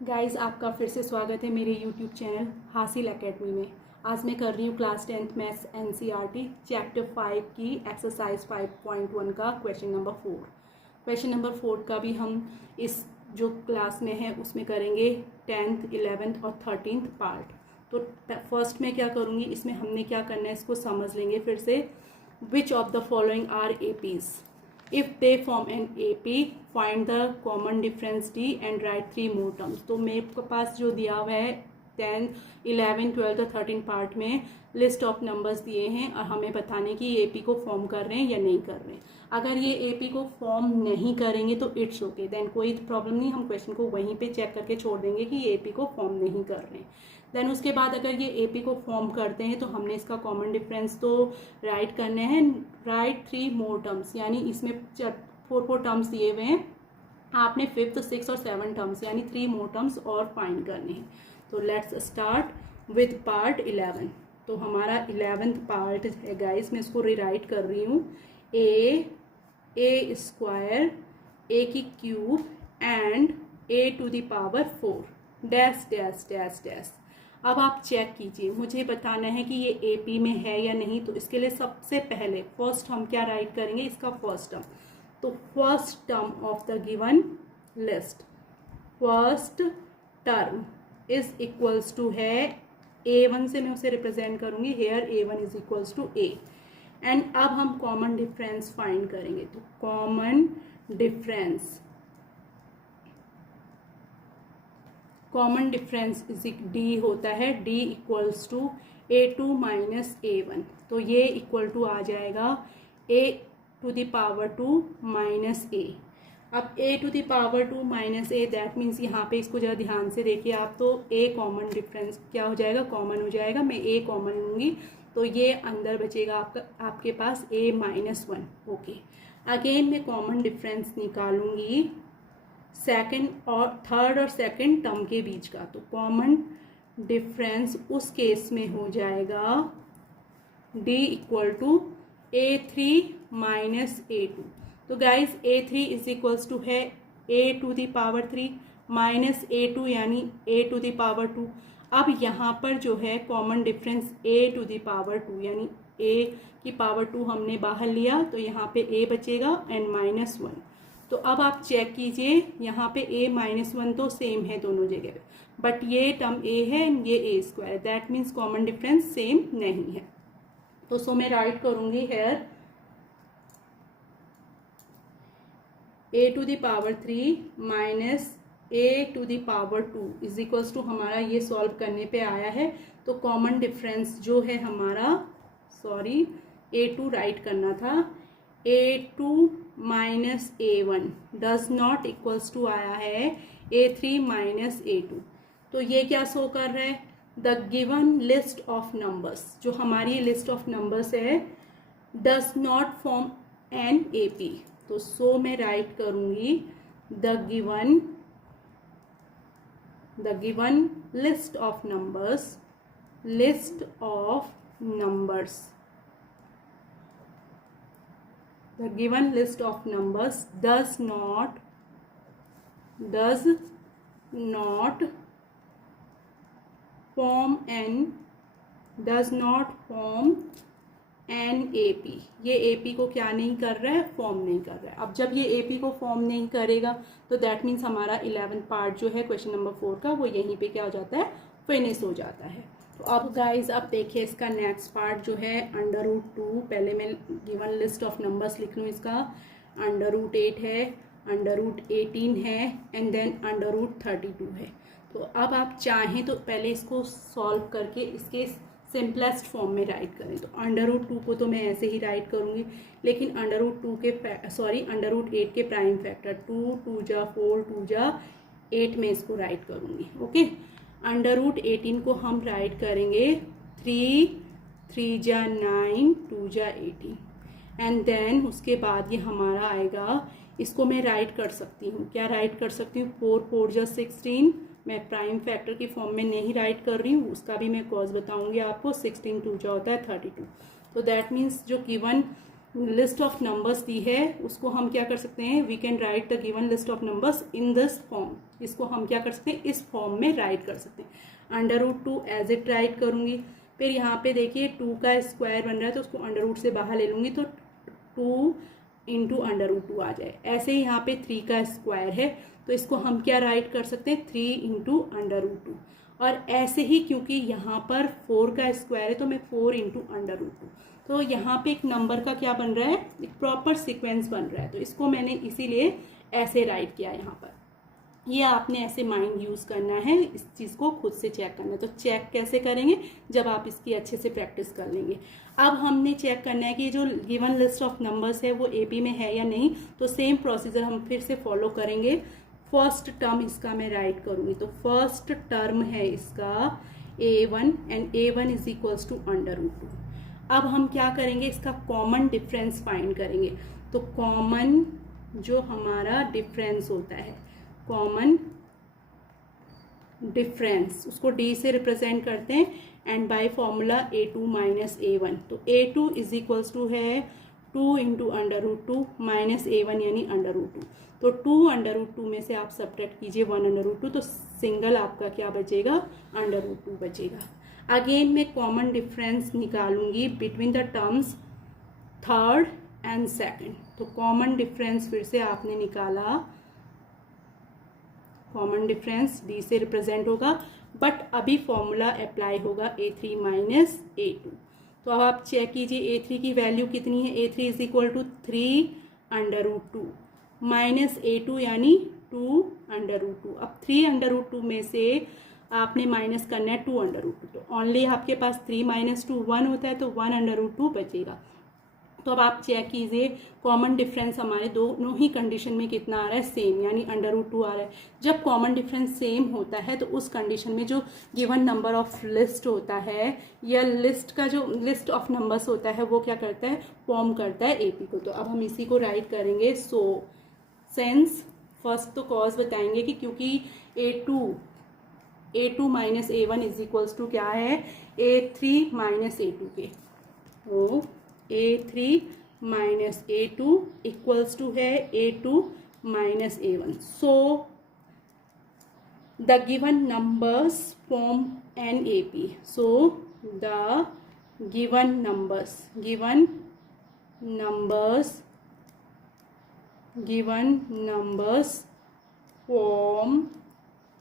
Guys, आपका फिर से स्वागत है मेरे यूट्यूब चैनल हासिल एकेडमी में। आज मैं कर रही हूँ class 10th maths NCERT chapter 5 की एक्सरसाइज 5.1 का क्वेश्चन नंबर 4। क्वेश्चन नंबर 4 का भी हम इस जो क्लास में है उसमें करेंगे 10th, 11th और 13th पार्ट। तो फर्स्ट में क्या करूँगी, इसमें हमने क्या करना है इसको समझ लेंगे फिर से। Which of the following are APs? If they form an AP, find the common difference D and write 3 more terms। तो मेरे पास जो दिया हुआ है 10, 11, 12 और 13 पार्ट में लिस्ट ऑफ नंबर्स दिए हैं और हमें बताने कि ये AP को फॉर्म कर रहे हैं या नहीं कर रहे हैं। अगर ये AP को फॉर्म नहीं करेंगे तो इट्स ओके, देन कोई प्रॉब्लम नहीं, हम क्वेश्चन को वहीं पे चेक करके छोड़ देंगे कि ये AP को फॉर्म नहीं कर रहे हैं। देन उसके बाद अगर ये AP को फॉर्म करते हैं तो हमने इसका कॉमन डिफरेंस तो राइट करने हैं। राइट 3 मोर टर्म्स, यानी इसमें 4 टर्म्स दिए हुए हैं, आपने 5th, 6th और 7th टर्म्स यानी 3 मोर टर्म्स और फाइंड करने हैं। तो लेट्स स्टार्ट विद पार्ट 11। तो हमारा 11th पार्ट है गाइस, मैं इसको रिराइट कर रही हूँ। ए स्क्वायर, ए की cube and A to the power 4 dash dash dash dash. अब आप चेक कीजिए, मुझे बताना है कि ये एपी में है या नहीं। तो इसके लिए सबसे पहले फर्स्ट हम क्या राइट करेंगे, इसका फर्स्ट टर्म। तो first term of the given list, first term is equals to है A1 से मैं उसे रिप्रेजेंट करूंगी। Here A1 is equals to A। And अब हम कॉमन डिफरेंस फाइंड करेंगे। तो common difference, common difference is D होता है, D equals to A2 minus A1। तो ये इक्वल टू आ जाएगा A to the power 2 minus A। अब A to the power 2 minus A, that means यहाँ पे इसको जरा ध्यान से देखिए आप। तो A कॉमन डिफरेंस क्या हो जाएगा, कॉमन हो जाएगा। मैं A कॉमन लूँगी तो ये अंदर बचेगा आपके पास A माइनस 1। ओके, अगेन मैं कॉमन डिफरेंस निकालूंगी सेकंड और थर्ड और सेकंड टर्म के बीच का। तो कॉमन डिफरेंस उस केस में हो जाएगा D equal to A3 minus A2। तो guys A3 is equals to है A to the power 3 minus A2 यानी A टू द पावर 2। अब यहाँ पर जो है common difference A to the power 2 यानी A की पावर 2 हमने बाहर लिया तो यहाँ पे A बचेगा एंड माइनस 1। तो अब आप चेक कीजिए, यहाँ पे A माइनस 1 तो सेम है दोनों जगह पे, बट ये टर्म A है ये A स्क्वायर है, that means common difference same नहीं है। तो सो मैं राइट करूंगी here A to the power 3 minus A to the power 2 is equals to, हमारा ये सॉल्व करने पे आया है। तो कॉमन डिफरेंस जो है हमारा, सॉरी A2 राइट करना था, A2 minus A1 does not equals to आया है A3 माइनस A2। तो ये क्या शो कर रहा है, the given list of numbers, जो हमारी लिस्ट ऑफ नंबर्स है does not form an AP। तो सो मैं राइट करूंगी the given list of numbers, list of numbers, the given list of numbers does not form an AP। ये AP को क्या नहीं कर रहा है, फॉर्म नहीं कर रहा है। अब जब ये AP को फॉर्म नहीं करेगा तो दैट मीन्स हमारा 11th पार्ट जो है क्वेश्चन नंबर 4 का, वो यहीं पे क्या हो जाता है, फिनिश हो जाता है। तो अब गाइज अब देखिए इसका नेक्स्ट पार्ट जो है √2। पहले मैं गिवन लिस्ट ऑफ नंबर्स लिख लूँ। इसका √8 है, √18 है एंड देन √32 है। तो अब आप चाहें तो पहले इसको सॉल्व करके इसके सिंपलेस्ट फॉर्म में राइट करें। तो √2 को तो मैं ऐसे ही राइट करूँगी, लेकिन √8 के प्राइम फैक्टर 2, 2 जा 4, 2 जा 8 में इसको राइट करूँगी। ओके, √18 को हम राइट करेंगे 3, 3 जा 9, 2 जा 18 एंड देन उसके बाद ये हमारा आएगा, इसको मैं राइट कर सकती हूँ, क्या राइट कर सकती हूँ, 4, 4 जा 16। मैं प्राइम फैक्टर की फॉर्म में नहीं राइट कर रही हूँ, उसका भी मैं कॉज बताऊँगी आपको। 16 2 जा होता है 32। तो दैट मीन्स जो गिवन लिस्ट ऑफ नंबर्स दी है उसको हम क्या कर सकते हैं, we can write the given list of numbers in this form. इसको हम क्या कर सकते हैं, इस फॉर्म में राइट कर सकते हैं। √2 एज इट राइट करूँगी, फिर यहाँ पे देखिए 2 का स्क्वायर बन रहा है तो उसको √, से बाहर ले लूँगी तो 2 इंटू √2 आ जाए। ऐसे ही यहाँ पे 3 का स्क्वायर है तो इसको हम क्या राइट कर सकते हैं, 3 इंटू √2। और ऐसे ही क्योंकि यहाँ पर 4 का स्क्वायर है तो मैं 4 इंटू √2। तो यहाँ पे एक नंबर का क्या बन रहा है, एक प्रॉपर सीक्वेंस बन रहा है, तो इसको मैंने इसीलिए ऐसे राइट किया यहाँ पर। ये आपने ऐसे माइंड यूज़ करना है, इस चीज़ को खुद से चेक करना है। तो चेक कैसे करेंगे, जब आप इसकी अच्छे से प्रैक्टिस कर लेंगे। अब हमने चेक करना है कि जो गिवन लिस्ट ऑफ नंबर्स है वो AP में है या नहीं, तो सेम प्रोसीजर हम फिर से फॉलो करेंगे। फर्स्ट टर्म इसका मैं राइट करूँगी, तो फर्स्ट टर्म है इसका A1 and A1 is equals to √2। अब हम क्या करेंगे, इसका कॉमन डिफरेंस फाइंड करेंगे। तो कॉमन जो हमारा डिफरेंस होता है, कॉमन डिफरेंस, उसको D से रिप्रेजेंट करते हैं and by formula A2 minus A1। तो A2 इज इक्वल्स टू है 2 इंटू √2 माइनस A1 यानी √2। तो 2 √2 में से आप सब्ट्रैक्ट कीजिए 1 √2, तो सिंगल आपका क्या बचेगा, √2 बचेगा। अगेन मैं कॉमन डिफरेंस निकालूंगी between the terms third and second. तो कॉमन डिफरेंस फिर से आपने निकाला, कॉमन डिफरेंस D से रिप्रेजेंट होगा, बट अभी फॉर्मूला अप्लाई होगा A3 माइनस A2। तो अब आप चेक कीजिए A3 की वैल्यू कितनी है, A3 is equal to 3 √2 minus A2 यानी 2 √2। अब 3 √2 में से आपने माइनस करना है 2 √2, तो ओनली आपके पास 3 माइनस 2 1 होता है, तो 1 √2 बचेगा। तो अब आप चेक कीजिए कॉमन डिफरेंस हमारे दोनों ही कंडीशन में कितना आ रहा है, सेम, यानी √2 आ रहा है। जब कॉमन डिफरेंस सेम होता है तो उस कंडीशन में जो गिवन नंबर ऑफ लिस्ट होता है या लिस्ट का जो लिस्ट ऑफ नंबर्स होता है वो क्या करता है, फॉर्म करता है AP को। तो अब हम इसी को राइट करेंगे। सो सेंस फर्स्ट तो कॉज बताएंगे कि क्योंकि A2 minus A1 is equals to क्या है, A3 माइनस A2 के। तो A3 minus A2 equals to है A2 minus A1। So the given numbers form an AP। So the given numbers form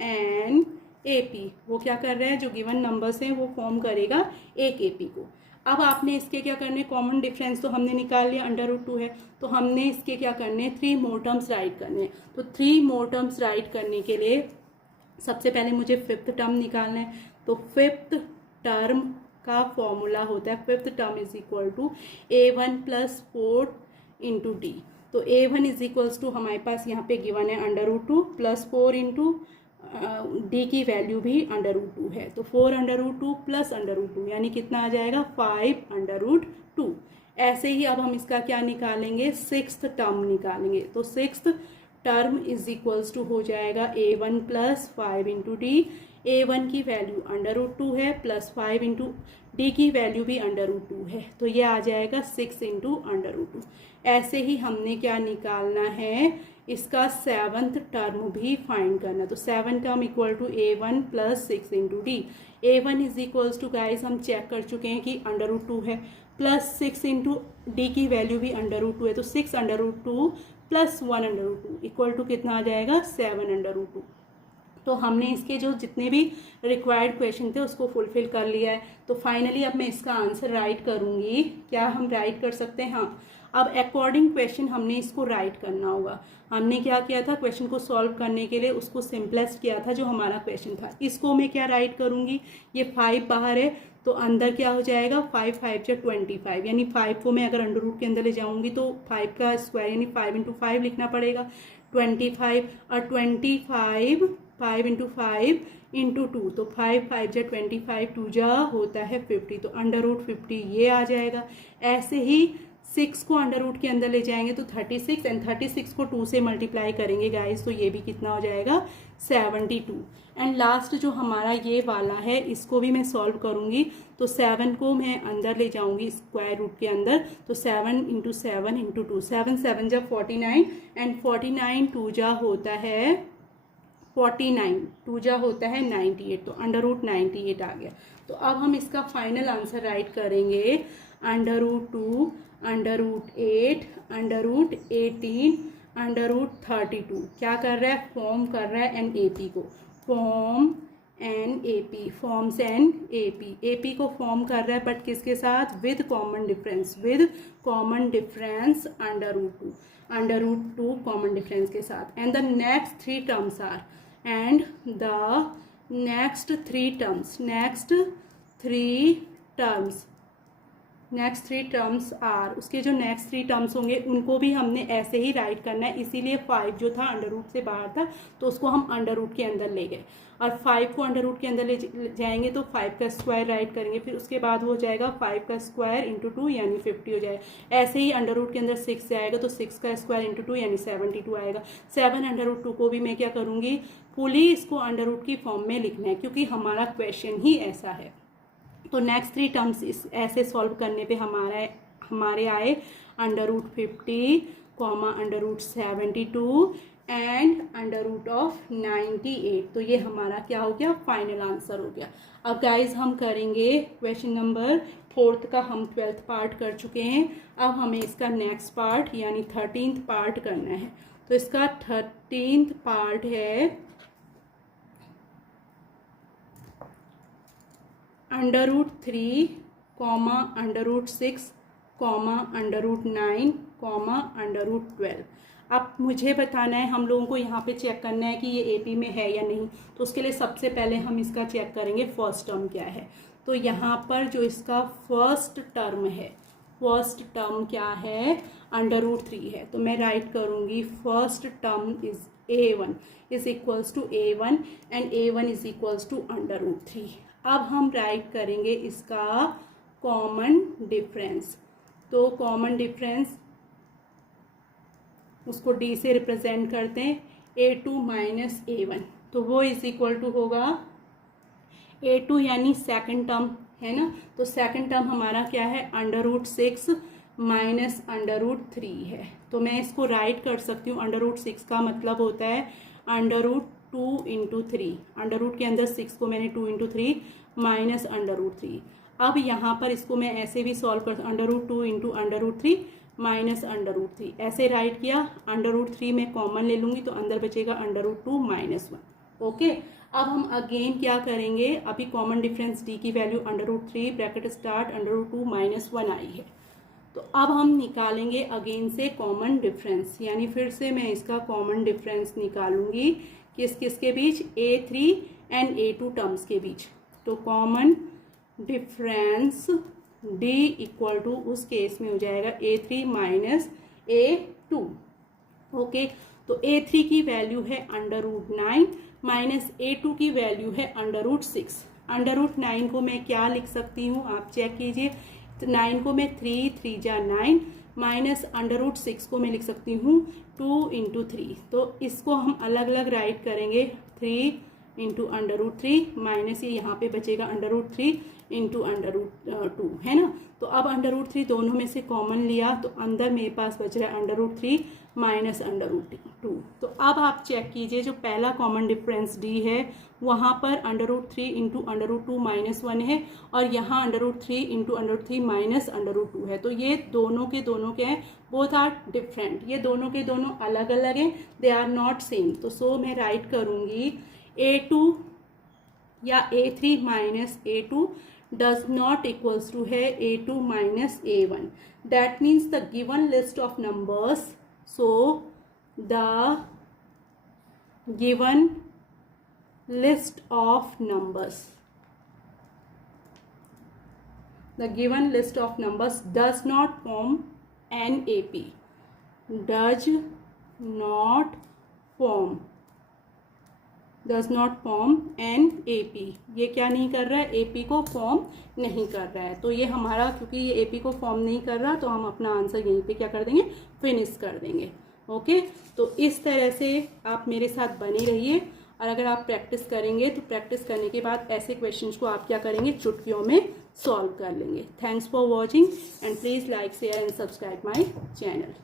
an AP। वो क्या कर रहा है, जो गिवन नंबर्स हैं वो फॉर्म करेगा एक AP को। अब आपने इसके क्या करने, कॉमन डिफरेंस तो हमने निकाल लिया, √2 है, तो हमने इसके क्या करने, 3 मोर टर्म्स राइट करने हैं। तो 3 मोर टर्म्स राइट करने के लिए सबसे पहले मुझे 5th टर्म निकालना है। तो 5th टर्म का फॉर्मूला होता है, 5th term is equal to A1 plus 4 into D। तो A1 इज इक्वल्स टू हमारे पास यहाँ पे गिवन है √2 प्लस 4 इंटू D की वैल्यू भी √2 है, तो 4 √2 प्लस √2 यानी कितना आ जाएगा, 5 √2। ऐसे ही अब हम इसका क्या निकालेंगे, 6th टर्म निकालेंगे। तो 6th term is equals to हो जाएगा A1 plus 5 into D। A1 की वैल्यू √2 है प्लस 5 इंटू D की वैल्यू भी √2 है, तो ये आ जाएगा 6 इंटू √2। ऐसे ही हमने क्या निकालना है, इसका 7th टर्म भी फाइंड करना। तो 7 term equal to A1 plus 6 into D। A1 is equals to guys हम चेक कर चुके हैं कि √2 है, प्लस 6 इंटू D की वैल्यू भी √2 है, तो 6 √2 प्लस 1 √2 इक्वल टू कितना आ जाएगा, 7 √2। तो हमने इसके जो जितने भी रिक्वायर्ड क्वेश्चन थे उसको फुलफिल कर लिया है। तो फाइनली अब मैं इसका आंसर राइट करूँगी। क्या हम राइट कर सकते हैं, हाँ। अब अकॉर्डिंग क्वेश्चन हमने इसको राइट करना होगा। हमने क्या किया था, क्वेश्चन को सॉल्व करने के लिए उसको सिंपलेस्ट किया था जो हमारा क्वेश्चन था। इसको मैं क्या राइट करूँगी, ये 5 बाहर है तो अंदर क्या हो जाएगा, 5 5 या 25, यानी 5 को मैं अगर √ के अंदर ले जाऊँगी तो 5 का स्क्वायर यानी 5 इंटू 5 लिखना पड़ेगा, 25, और 25 5 इंटू 5 इंटू 2, तो 5 5 जा 25, 2 जा होता है 50, तो √50 ये आ जाएगा। ऐसे ही 6 को √ के अंदर ले जाएंगे तो 36, एंड 36 को 2 से मल्टीप्लाई करेंगे गाइस, तो ये भी कितना हो जाएगा, 72। एंड लास्ट जो हमारा ये वाला है इसको भी मैं सॉल्व करूँगी। तो 7 को मैं अंदर ले जाऊँगी स्क्वायर रूट के अंदर, तो 7 इंटू 7 इंटू 2, 7 7 जा 49, एंड 49 2 जा होता है 49, 2 जा होता है 98, तो अंडर रूट 98 आ गया। तो अब हम इसका फाइनल आंसर राइट करेंगे under root 2, under root 8, under root 18, under root 32। क्या कर रहा है, फॉर्म कर रहा है एन ए पी को, form an A P, forms an A P को फॉर्म कर रहा है, बट किसके साथ, with common difference, with common difference under root two common difference के साथ। And the next three terms are, and the next three terms are, उसके जो नेक्स्ट थ्री टर्म्स होंगे उनको भी हमने ऐसे ही राइट करना है। इसीलिए 5 जो था अंडर रूट से बाहर था, तो उसको हम अंडर रूट के अंदर ले गए, और 5 को अंडर रूट के अंदर ले जाएंगे तो 5 का स्क्वायर राइट करेंगे, फिर उसके बाद हो जाएगा 5 का स्क्वायर इंटू 2 यानी 50 हो जाएगा। ऐसे ही अंडर रूट के अंदर 6 जाएगा तो 6 का स्क्वायर इंटू 2 यानी 72 आएगा। 7 अंडर रूट 2 को भी मैं क्या करूँगी, फुली इसको अंडर रूट की फॉर्म में लिखना है, क्योंकि हमारा क्वेश्चन ही ऐसा है। तो नेक्स्ट थ्री टर्म्स इस ऐसे सॉल्व करने पे हमारे आए under root 50, comma under root 72 and under root of 98। तो ये हमारा क्या हो गया, फाइनल आंसर हो गया। अब गाइज हम करेंगे क्वेश्चन नंबर 4 का, हम 12th पार्ट कर चुके हैं, अब हमें इसका नेक्स्ट पार्ट यानी 13th पार्ट करना है। तो इसका 13th पार्ट है under root 3, comma under root 6, comma under root 9, comma under root 12। अब मुझे बताना है, हम लोगों को यहाँ पे चेक करना है कि ये एपी में है या नहीं। तो उसके लिए सबसे पहले हम इसका चेक करेंगे फर्स्ट टर्म क्या है। तो यहाँ पर जो इसका फर्स्ट टर्म है, फर्स्ट टर्म क्या है, अंडर रूट 3 है। तो मैं राइट करूँगी first term is A1 is equals to A1 and A1 is equals to under root 3। अब हम राइट करेंगे इसका कॉमन डिफरेंस। तो कॉमन डिफरेंस उसको D से रिप्रेजेंट करते हैं, A2 माइनस A1, तो वो इज इक्वल टू होगा A2 यानी सेकंड टर्म है ना। तो सेकंड टर्म हमारा क्या है, under root 6 minus under root 3 है। तो मैं इसको राइट कर सकती हूँ, अंडर रूट 6 का मतलब होता है under root 2 into 3, under root के अंदर 6 को मैंने 2 इंटू 3 माइनस अंडर रूट 3। अब यहाँ पर इसको मैं ऐसे भी सॉल्व कर, under root 2 into under root 3 minus under root 3, ऐसे राइट किया। अंडर रूट 3 में कॉमन ले लूँगी तो अंदर बचेगा अंडर रूट 2 माइनस 1। ओके, अब हम अगेन क्या करेंगे, अभी कॉमन डिफरेंस D की value under root 3 bracket start under root 2 minus 1 आई है। तो अब हम निकालेंगे अगेन से कॉमन डिफरेंस, यानी फिर से मैं इसका कॉमन डिफरेंस निकालूंगी किसके बीच, A3 एंड A2 टर्म्स के बीच। तो common difference D equal to उस केस में हो जाएगा A3 माइनस A2। ओके, तो A3 की वैल्यू है अंडर रूट 9 माइनस A2 की वैल्यू है अंडर रूट 6। अंडर रूट 9 को मैं क्या लिख सकती हूँ, आप चेक कीजिए। तो 9 को मैं 3 जा 9 माइनस अंडर रूट 6 को मैं लिख सकती हूँ 2 इंटू 3। तो इसको हम अलग अलग राइट करेंगे, 3 इंटू अंडर रूट 3 माइनस ये यहाँ पे बचेगा under root 3 into under root 2 है ना। तो अब अंडर रूट 3 दोनों में से कॉमन लिया तो अंदर मेरे पास बच रहा है under root 3 minus under root 2। तो अब आप चेक कीजिए, जो पहला कॉमन डिफरेंस D है वहाँ पर under root 3 into under root 2 minus 1 है, और यहाँ under root 3 into under root 3 minus under root 2 है। तो ये दोनों के दोनों क्या है, बोथ आर डिफरेंट, ये दोनों के दोनों अलग अलग हैं, दे आर नॉट सेम। तो सो मैं राइट करूँगी A2 या A3 minus A2 does not equals to है A2 minus A1. That means the given list of numbers, so the given list of numbers, the given list of numbers does not form an AP, does not form an AP। ये क्या नहीं कर रहा है, AP को form नहीं कर रहा है। तो ये हमारा, क्योंकि ये AP को फॉर्म नहीं कर रहा, तो हम अपना आंसर यहीं पे क्या कर देंगे, फिनिश कर देंगे। ओके, तो इस तरह से आप मेरे साथ बने रहिए, और अगर आप प्रैक्टिस करेंगे तो प्रैक्टिस करने के बाद ऐसे क्वेश्चंस को आप क्या करेंगे, चुटकियों में सॉल्व कर लेंगे। Thanks for watching and please like share and subscribe my channel.